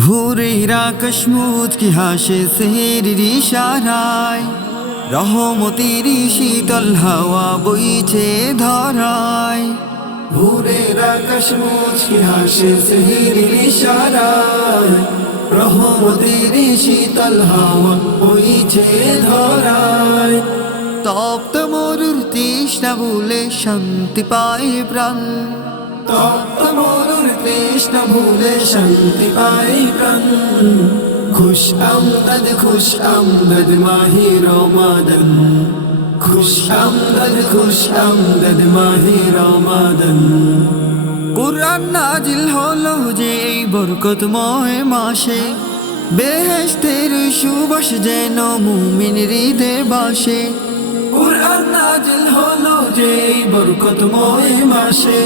ভোরের আকাশ মুচকি হাসে সেহরির ইশারায়, রহমতের শীতল হাওয়া বইছে ধরায়। ভোরের আকাশ মুচকি হাসে সেহরির ইশারায়, রহমতের শীতল হাওয়া বইছে ধরায়। তপ্ত মরুর তৃষ্ণা ভুলে শান্তি পায় প্রাণ, তপ্ত মরুর তৃষ্ণা ভুলে শান্তি পাই প্রাণ। খুশ আমদদ মাহে রমাদান, খুশ আমদদ মাহে রমাদান। কুরআন নাজিল হলো যে এই বরকতময় মাসে, বেহেশতের সুবাস যেন মুমিন হৃদয়ে বাসে। কুরআন নাজিল হলো যে এই বরকতময় মাসে,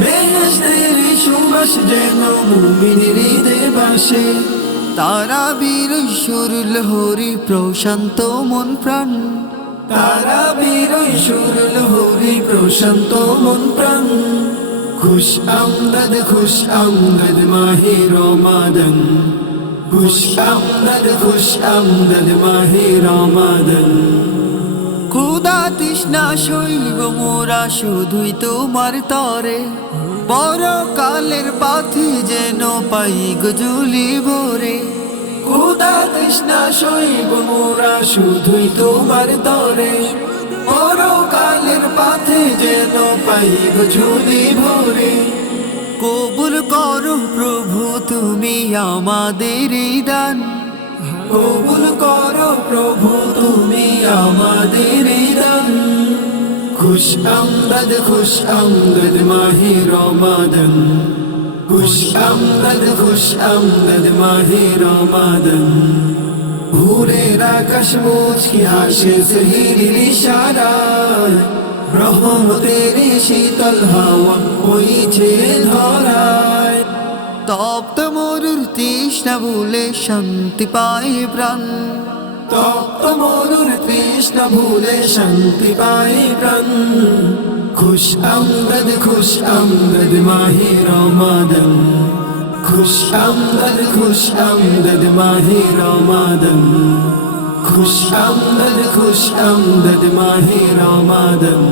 বেহেশতের সুবাস যেন মুমিন হৃদয়ে বাসে। তারাবীর সুর লহরী প্রশান্ত মন প্রাণ, তারাবীর সুর লহরী প্রশান্ত মন প্রাণ। খুশ আমদদ মাহে রমাদান, খুশ আমদদ মাহে রমাদান। ক্ষুধা তৃষ্ণা শৈব মোরা শুধুই তোমার তরে, পরকালের পাথি যেন পাই গজুলি ভরে। ক্ষুধা তৃষ্ণা শৈব মোরা শুধুই তোমার তরে, পরকালের পাথে যেন পাইব ঝুলি ভরে। কবুল করো প্রভু তুমি আমাদের এই দান, কবুল করো প্রভু তুমি আমাদের এই দান। খুশ আমদদ মাহে রমাদান, খুশ আমদদ মাহে রমাদান। ভোরের আকাশ মুচকি হাসে সেহরির ইশারায়, রহমতের শীতল হাওয়া বইছে ধরায়। তপ্ত মরুর তৃষ্ণা ভুলে শান্তি পায় প্রাণ, তপ্ত মরুর তৃষ্ণা ভুলে শান্তি পাই প্রাণ। খুশ আমদদ মাহে রমাদান, খুশ আমদদ মাহে রমাদান। খুশ আমদদ মাহে রমাদান।